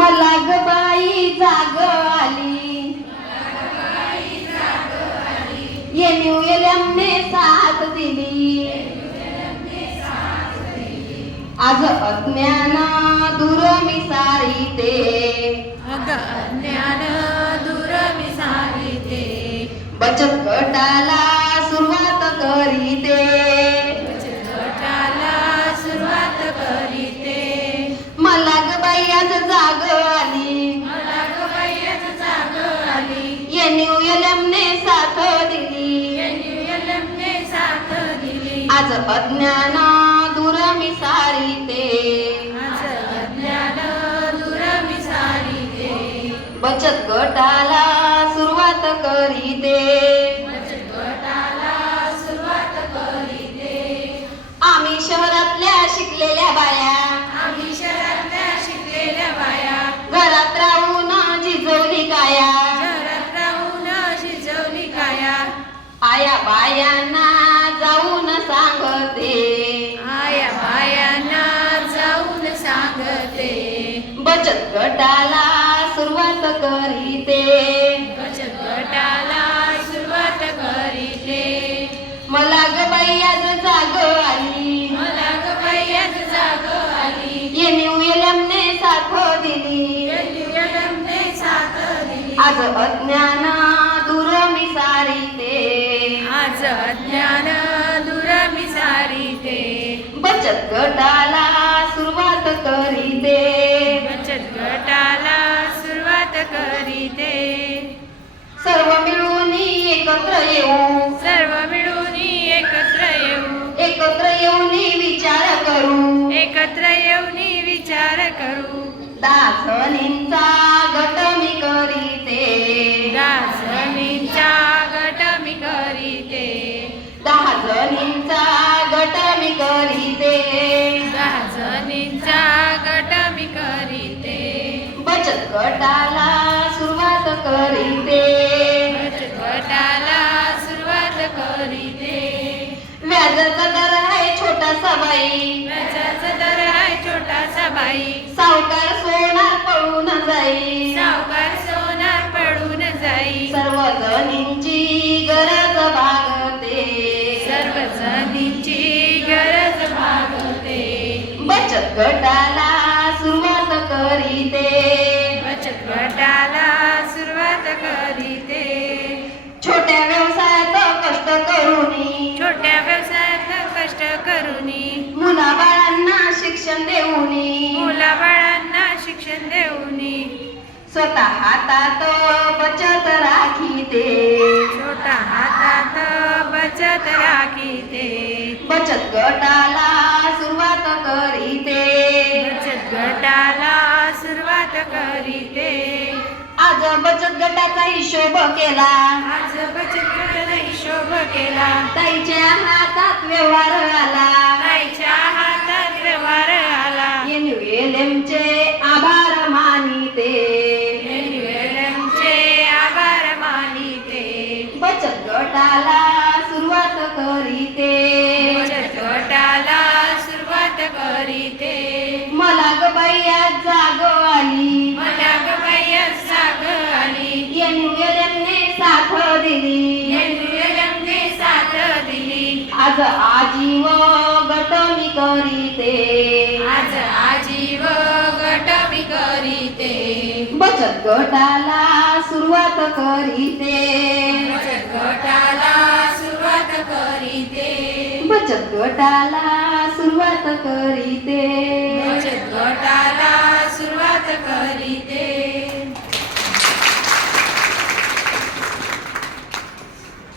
मला ग बाई जाग आली एमने साथ दिली आज अज्ञान दूर मिसारीते अज्ञान दूर विसारिते बचत गटाला सुरुवात करीते बचत गटाला सुरुवात करीते मला ग बाई आज जाग आली मला ग बाईच जाग आली एमने साथ दिली एनयूएलएमने साथ दिली आज अज्ञान दूर मिसारीते आज अज्ञान दूर विसारिते बचत गटाला सुरुवात करीते बचत गटाला सुरुवात करीते आम्ही शहरातल्या शिकलेल्या बाया आम्ही शहरातल्या शिकलेल्या बाया घरात राहून जिजवली काया शहरात राहून शिजवली काया आया बायांना जाऊन सांगते आया बायांना जाऊन सांगते बचत गटाला सुरुवात करीते बचत गटाला सुरुवात करीते मला ग बाई आज जाग आली मला ग बाईच जाग आली एमने साथ दिली एनयूएलएमने साथ दिली आज अज्ञान दूर मिसारीते आज अज्ञान दूर विसारिते बचत गटाला सुरुवात करीते बचत गटाला सुरुवात करीते सर्व मिळून एकत्र येऊ सर्व मिळून एकत्र येऊन विचार करू एकत्र येऊन विचार करू 10 जणींचा गट मी करीते 10 जणींचा गट मी करीते 10 जणींचा गट मी करीते 10 जणींचा गट मी करीते बचत गटाला सुरुवात करीते बचत गटाला सुरुवात करीते व्याजाचा दर आहे छोटासा बाई व्याजाचा दर आहे छोटासा बाई सावकार सोनार पळून जाई सावकार सोनार पडून जाई सर्व जणींची गरज भागते सर्व जणींची गरज भागते बचत गटाला सुरुवात करीते बचत गटाला सुरुवात करीते छोट्या व्यवसायात कष्ट करूनी छोट्या व्यवसायात कष्ट करूनी मुलाबाळांना शिक्षण देऊनी मुलाबाळांना शिक्षण देऊनी स्वतः हातात बचत राखीते छोटा हातात बचत राखीते बचत गटाला सुरुवात करीते बचत गटाला सुरुवात करीते आज बचत गटाचा हिशोब केला आज बचत गटाचा हिशोब केला ताईच्या हातात व्यवहार आला ताईच्या हातात व्यवहार आला एनयूएलएमचे आभार मानिते एनयूएलएमचे आभार मानिते बचत गटाला सुरुवात करीते बचत गटाला सुरुवात करीते मला ग बाई आज जाग आली मला ग बाईच जाग आली एनयूएलएमने साथ दिली एनयूएलएमने साथ दिली आज आजीव गट मी करीते आज आजीव गट मी करीते बचत गटाला सुरुवात करीते बचत गटाला सुरुवात करीते बचत गटाला सुरुवात करीते बचत गटाला सुरुवात करी